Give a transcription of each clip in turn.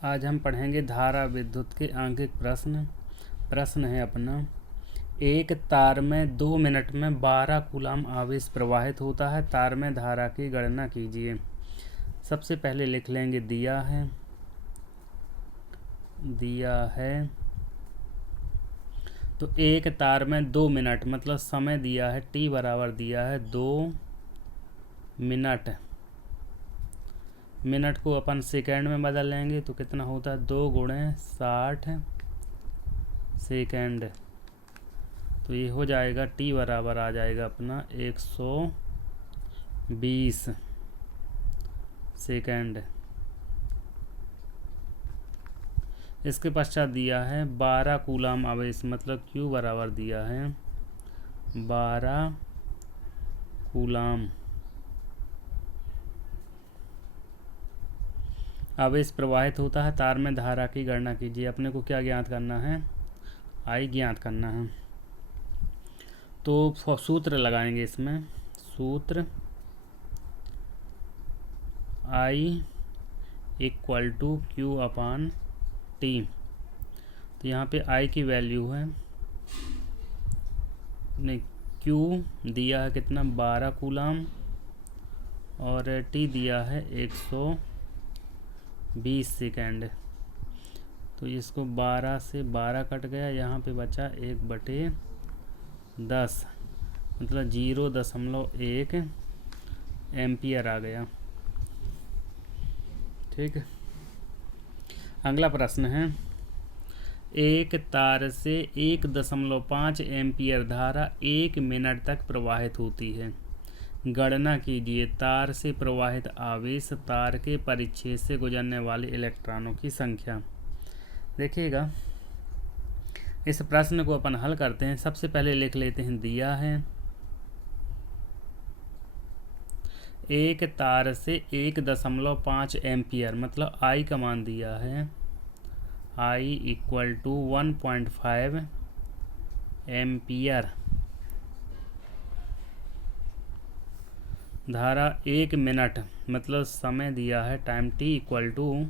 आज हम पढ़ेंगे धारा विद्युत के आंकिक प्रश्न। प्रश्न है अपना, एक तार में 2 मिनट में 12 कूलाम आवेश प्रवाहित होता है। तार में धारा की गणना कीजिए। सबसे पहले लिख लेंगे दिया है तो एक तार में 2 मिनट मतलब समय दिया है, t बराबर दिया है 2 मिनट। मिनट को अपन सेकंड में बदल लेंगे तो कितना होता है 2 गुणे 60 सेकंड। तो ये हो जाएगा t बराबर आ जाएगा अपना 120 सेकंड। इसके पश्चात दिया है 12 कूलाम आवेश मतलब Q बराबर दिया है 12 कूलाम आवेश प्रवाहित होता है। तार में धारा की गणना कीजिए। अपने को क्या ज्ञात करना है, I ज्ञात करना है। तो सूत्र लगाएंगे इसमें, सूत्र I equal to Q upon T। तो यहाँ पे I की वैल्यू है, नहीं Q दिया है कितना 12 कूलाम और T दिया है 120 सेकेंड। तो इसको 12 से 12 कट गया, यहाँ पे बचा 1/10 मतलब 0.1 एम्पियर आ गया। ठीक है, अगला प्रश्न है, एक तार से 1.5 एम्पियर धारा 1 मिनट तक प्रवाहित होती है। गणना कीजिए तार से प्रवाहित आवेश, तार के परिच्छेद से गुजरने वाले इलेक्ट्रॉनों की संख्या। देखिएगा, इस प्रश्न को अपन हल करते हैं। सबसे पहले लिख लेते हैं दिया है एक तार से 1.5 एम्पियर मतलब I का मान दिया है I इक्वल टू 1.5 एम्पियर। धारा 1 मिनट मतलब समय दिया है time t equal to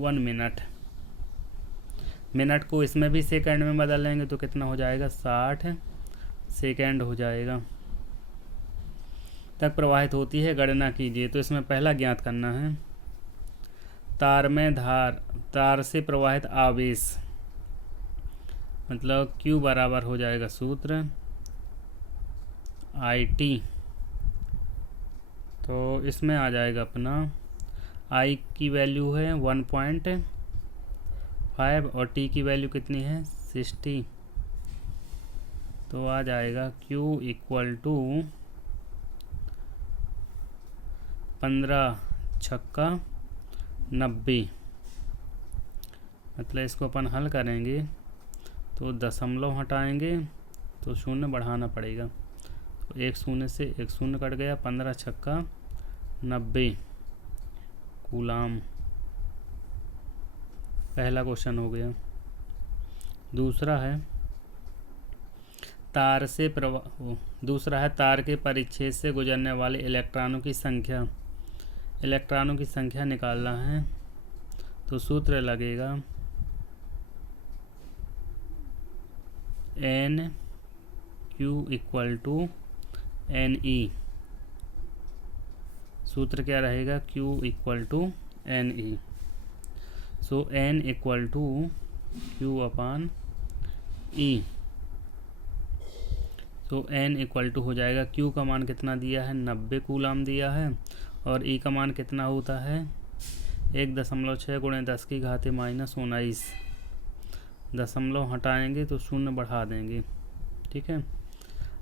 1 minute. Minute को इसमें भी सेकंड में बदल लेंगे तो कितना हो जाएगा 60 सेकंड हो जाएगा तक प्रवाहित होती है। गणना कीजिए। तो इसमें पहला ज्ञात करना है तार से प्रवाहित आवेश मतलब Q बराबर हो जाएगा सूत्र IT। तो इसमें आ जाएगा अपना I की वैल्यू है 1.5 और T की वैल्यू कितनी है 60। तो आ जाएगा Q इक्वल टू 15 छक्का 90। मतलब इसको अपन हल करेंगे तो दशमलव हटाएंगे तो शून्य बढ़ाना पड़ेगा। तो एक शून्य से एक शून्य कट गया, 15 छक्का 90 कूलाम। पहला क्वेश्चन हो गया। दूसरा है तार के परिच्छेद से गुजरने वाले इलेक्ट्रॉनों की संख्या। इलेक्ट्रॉनों की संख्या निकालना है तो सूत्र लगेगा NQ इक्वल टू NE। सूत्र क्या रहेगा Q equal to NE। So N equal to Q upon E। तो N इक्वल टू हो जाएगा, Q का मान कितना दिया है 90 कूलाम दिया है और E का मान कितना होता है 1.6 गुणे 10 की घात -19। दशमलव हटाएंगे तो शून्य बढ़ा देंगे। ठीक है,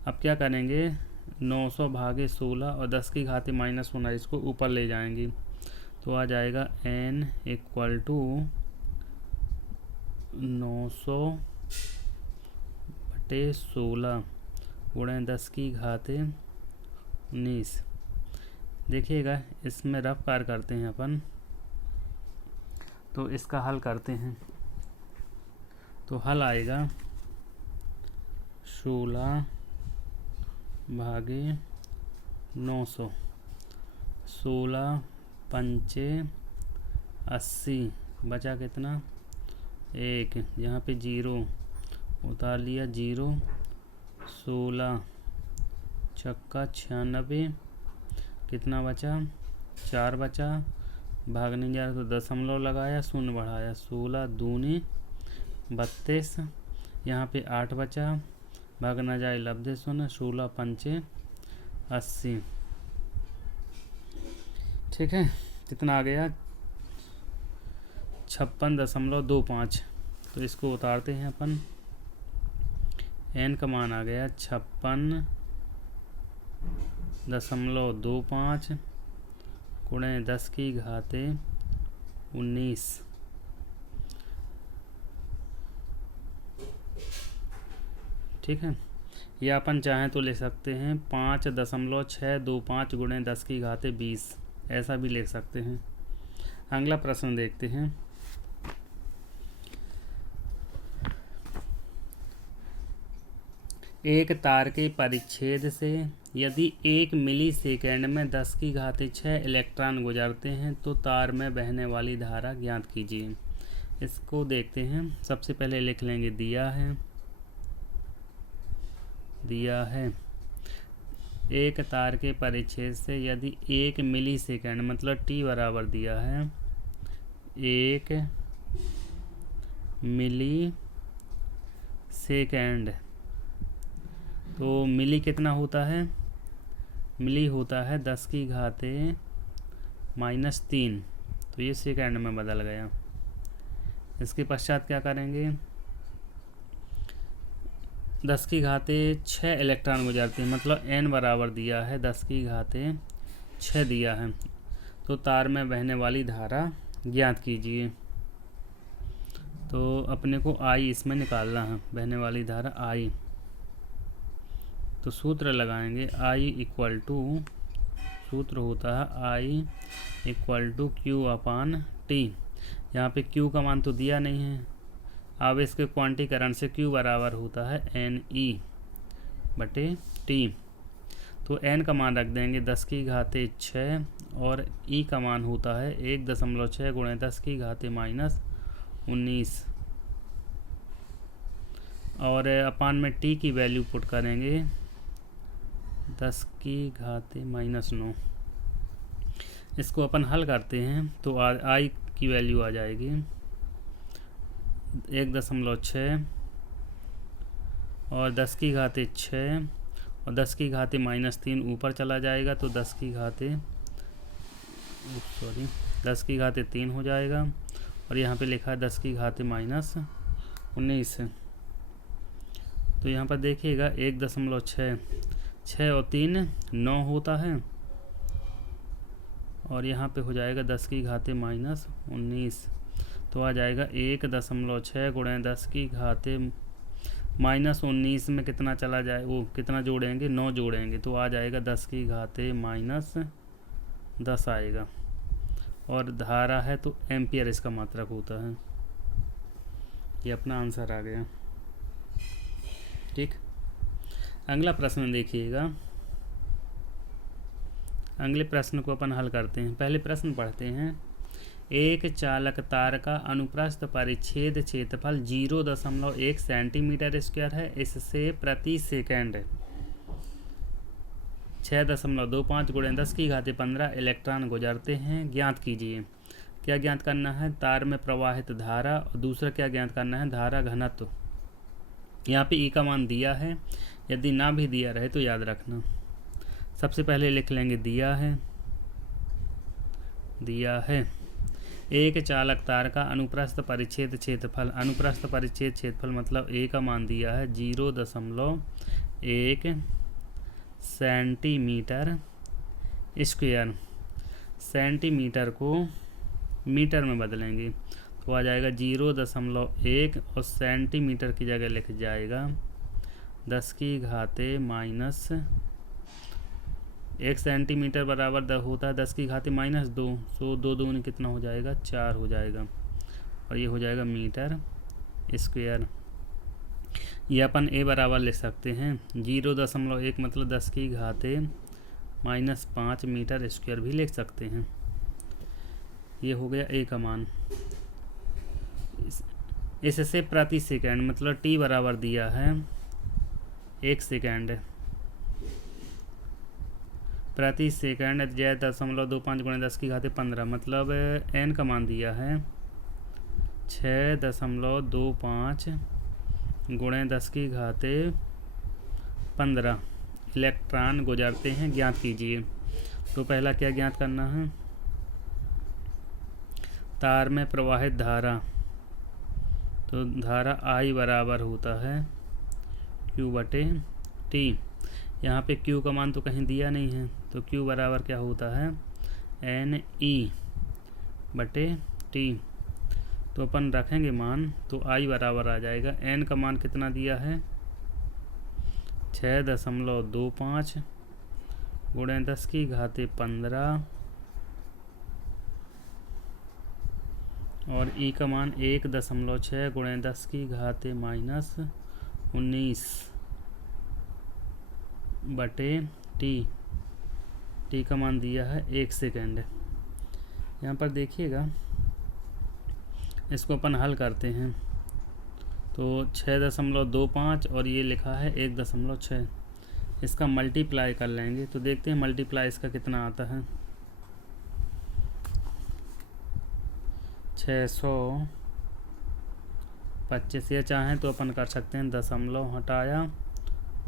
अब क्या करेंगे 900 भागे 16 और 10 की घात -19 को ऊपर ले जाएंगे तो आ जाएगा N इक्वल टू 900/16 गुणे 10 की घात 19। देखिएगा, इसमें रफ कार करते हैं अपन तो इसका हल करते हैं। तो हल आएगा 16 भागे 900, 16 पंचे 80, बचा कितना 1, यहाँ पे 0 उतार लिया, 0, 16 छक्का 96, कितना बचा 4 बचा, भागने जा रहा तो दशमलव लगाया, शून्य बढ़ाया, 16 दूनी 32, यहाँ पे 8 बचा, भागना जाए लब्धे शून्य, 16 पंचे 80। ठीक है, कितना आ गया 56.25। तो इसको उतारते हैं अपन, n का मान आ गया 56.25 गुणे 10 की घाते 19। ठीक है, या अपन चाहें तो ले सकते हैं 5.625 गुणे 10 की घाते 20, ऐसा भी ले सकते हैं। अगला प्रश्न देखते हैं। एक तार के परिच्छेद से यदि 1 मिली सेकेंड में 10 की घाते 6 इलेक्ट्रॉन गुजरते हैं तो तार में बहने वाली धारा ज्ञात कीजिए। इसको देखते हैं। सबसे पहले लिख लेंगे दिया है एक तार के परिच्छेद से यदि 1 मिली सेकेंड मतलब t बराबर दिया है 1 मिली सेकेंड, तो मिली कितना होता है, मिली होता है 10 की घाते -3, तो ये सेकेंड में बदल गया। इसके पश्चात क्या करेंगे, 10 की घाते 6 इलेक्ट्रॉन गुजरते हैं, मतलब n बराबर दिया है 10 की घाते 6 दिया है, तो तार में बहने वाली धारा ज्ञात कीजिए। तो अपने को I इसमें निकालना है, बहने वाली धारा I। तो सूत्र लगाएंगे I इक्वल टू, सूत्र होता है I इक्वल टू Q/T। यहाँ पे Q का मान तो दिया नहीं है, अब इसके क्वांटीकरण से Q बराबर होता है NE/T। तो N का मान रख देंगे 10 की घाते 6 और E का मान होता है 1.6 गुणे 10 की घाते -19, और अपान में T की वैल्यू पुट करेंगे 10 की घाते -9। इसको अपन हल करते हैं तो I की वैल्यू आ जाएगी 1.6 और 10 की घाते 6 और 10 की घाते -3 ऊपर चला जाएगा तो 10 की घाते 3 हो जाएगा, और यहाँ पे लिखा है 10 की घाते -19। तो यहाँ पर देखिएगा 1.6, 6 और 3 9 होता है, और यहाँ पे हो जाएगा 10 की घाते -19, तो आ जाएगा 1.6 गुणे 10 की घाते -19 में कितना चला जाए, वो कितना जोड़ेंगे 9 जोड़ेंगे, तो आ जाएगा 10 की घाते -10 आएगा, और धारा है तो एम्पियर इसका मात्रक होता है। ये अपना आंसर आ गया। ठीक, अगला प्रश्न देखिएगा। अगले प्रश्न को अपन हल करते हैं। पहले प्रश्न पढ़ते हैं। एक चालक तार का अनुप्रस्थ परिच्छेद क्षेत्रफल 0.1 सेंटीमीटर स्क्वायर है। इससे प्रति सेकंड 6.25 गुणे 10 की घाते 15 इलेक्ट्रॉन गुजरते हैं। ज्ञात कीजिए। क्या ज्ञात करना है, तार में प्रवाहित धारा, और दूसरा क्या ज्ञात करना है, धारा घनत्व। यहाँ पे E का मान दिया है, यदि ना भी दिया रहे तो याद रखना। सबसे पहले लिख लेंगे दिया है एक चालक तार का अनुप्रस्थ परिच्छेद क्षेत्रफल। अनुप्रस्थ परिच्छेद क्षेत्रफल मतलब A का मान दिया है 0.1 सेंटीमीटर स्क्वायर। सेंटीमीटर को मीटर में बदलेंगे तो आ जाएगा 0.1, और सेंटीमीटर की जगह लिख जाएगा 10 की घाते -1 सेंटीमीटर बराबर होता है 10 की घाते -2, सो 2 दूनी कितना हो जाएगा 4 हो जाएगा, और ये हो जाएगा मीटर स्क्वायर। ये अपन A बराबर लिख सकते हैं 0.1 मतलब 10 की घाते -5 मीटर स्क्वायर भी लिख सकते हैं। ये हो गया ए का मान। इससे प्रति सेकंड मतलब टी बराबर दिया है 1 सेकंड प्रति सेकंड 0.25 गुणे 10 की घाते 15 मतलब एन का मान दिया है 6.25 गुणे 10 की घाते 15 इलेक्ट्रॉन गुजरते हैं, ज्ञात कीजिए। तो पहला क्या ज्ञात करना है, तार में प्रवाहित धारा। तो धारा I बराबर होता है Q/T। यहाँ पे Q का मान तो कहीं दिया नहीं है, तो Q बराबर क्या होता है NE/T। तो अपन रखेंगे मान, तो I बराबर आ जाएगा, N का मान कितना दिया है 6.25 गुणे 10 की घाते 15 और E का मान 1.6 गुणे 10 की घाते -19 बटे T। T का मान दिया है 1 सेकेंड। यहाँ पर देखिएगा, इसको अपन हल करते हैं। तो 6.25 और ये लिखा है 1.6, इसका मल्टीप्लाई कर लेंगे। तो देखते हैं मल्टीप्लाई इसका कितना आता है। 625, या चाहें तो अपन कर सकते हैं दशमलव हटाया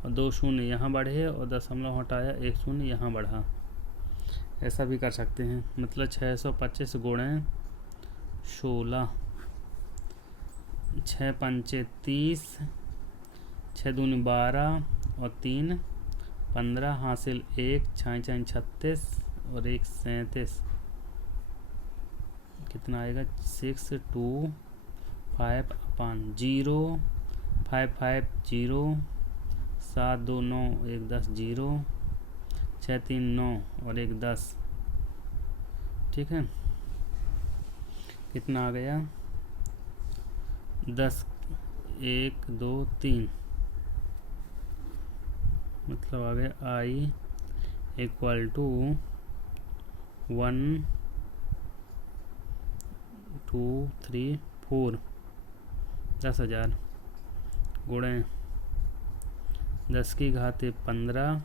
और 2 शून्य यहाँ बढ़े और दशमलव हटाया 1 शून्य यहाँ बढ़ा, ऐसा भी कर सकते हैं। मतलब 625 गुणे 16, 6 पंचे 30, 6 दूनी 12 और 3 15, हासिल 1, 6 36 और 1 37, कितना आएगा 625/0, 550, 7 2 9 1 10 0, 6 3 9 और 1 10। ठीक है, कितना आ गया 10 1 2 3, मतलब आ गया I = 1 2 3 4 10,000 गुणे 10 की घाते 15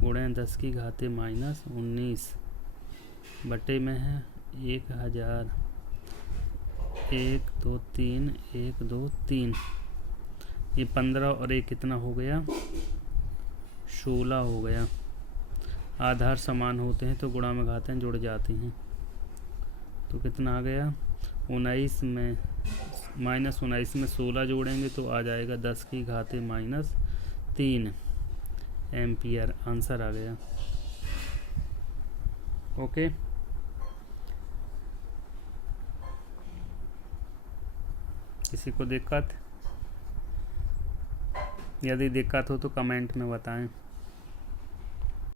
गुणे 10 की घाते -19 बटे में है 1000। 1 2 3 1 2 3, ये 15 और 1 कितना हो गया 16 हो गया। आधार समान होते हैं तो गुणा में घातें जुड़ जाती हैं। तो कितना आ गया 19 में -19 में 16 जोड़ेंगे तो आ जाएगा 10 की घाते -3 एम्पियर। आंसर आ गया। ओके, किसी को दिक्कत? यदि दिक्कत हो तो कमेंट में बताएं।